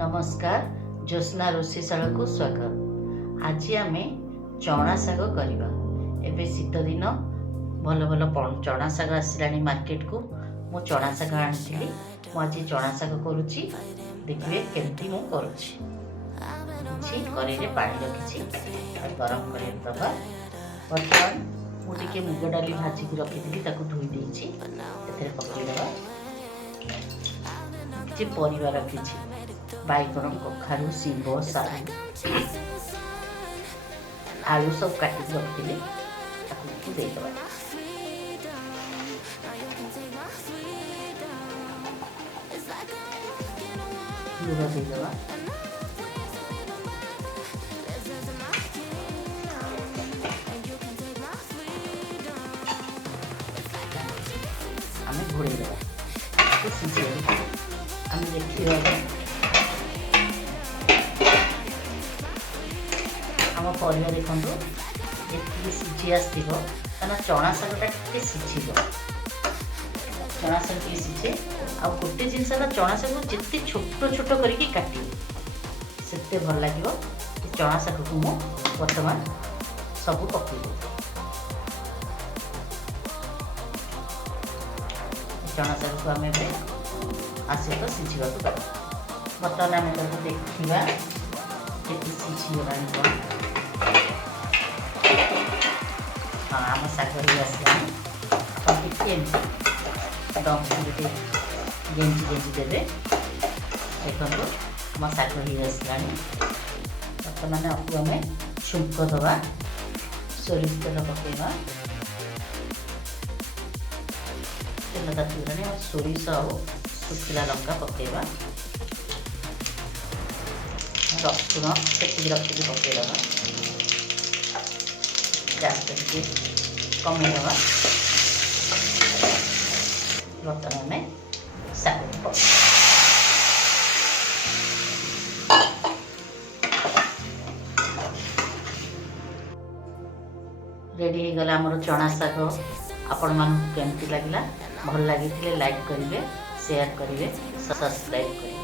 नमस्कार ज्योत्स्ना रोषेशाला को स्वागत। आज आम चना शाग करवा। एबे शीत दिन भल भल चना शाग आसला मार्केट को। मु चना शाग आनी आज चना शाग करुच्ची। देखिए केमती मु करुच्ची। कड़े पानी रखी गरम कर दबा। बर्तमान मुझे मुग डाली भाजिक रखी धोई देती पकईदबा। किसी परिवा रखी बैगण कखारू शिंब सारू आलू सब काटिक रखी देदबा। लुण देदबा। आम घोड़े देवा सीझे आम देखा आम परिवा देखु ये सीझी आसो चना शागटा टे सीझ चना शाग टे सीझे आ गोटे जिनस चना शाग जिते छोट छोट करके काटे से भल लगे। चना शाग को मु बर्तमान सब पकई चना शाग को आम आसे तो सीझा बर्तमान आम देखा ये सीझीगला। हाँ आम शाग आसला टे दम गेंजी गेंजी देवे। देखो आम शाग आसला बर्तमान आपको आम छुंक दबा। सोरिष तेल पकईवा तेल तातीगला सोरिष आ सुखिला लंका पकईवा। रसुण सेटिक रखिक पकईदबा। गैस टे कमेदबा। बर्तमान आम शाग रेडी हो गला आमर चना शाग। आपण मानू केमती लगला भल लगी लाइक करेंगे, शेयर करेंगे, सब्सक्राइब करेंगे।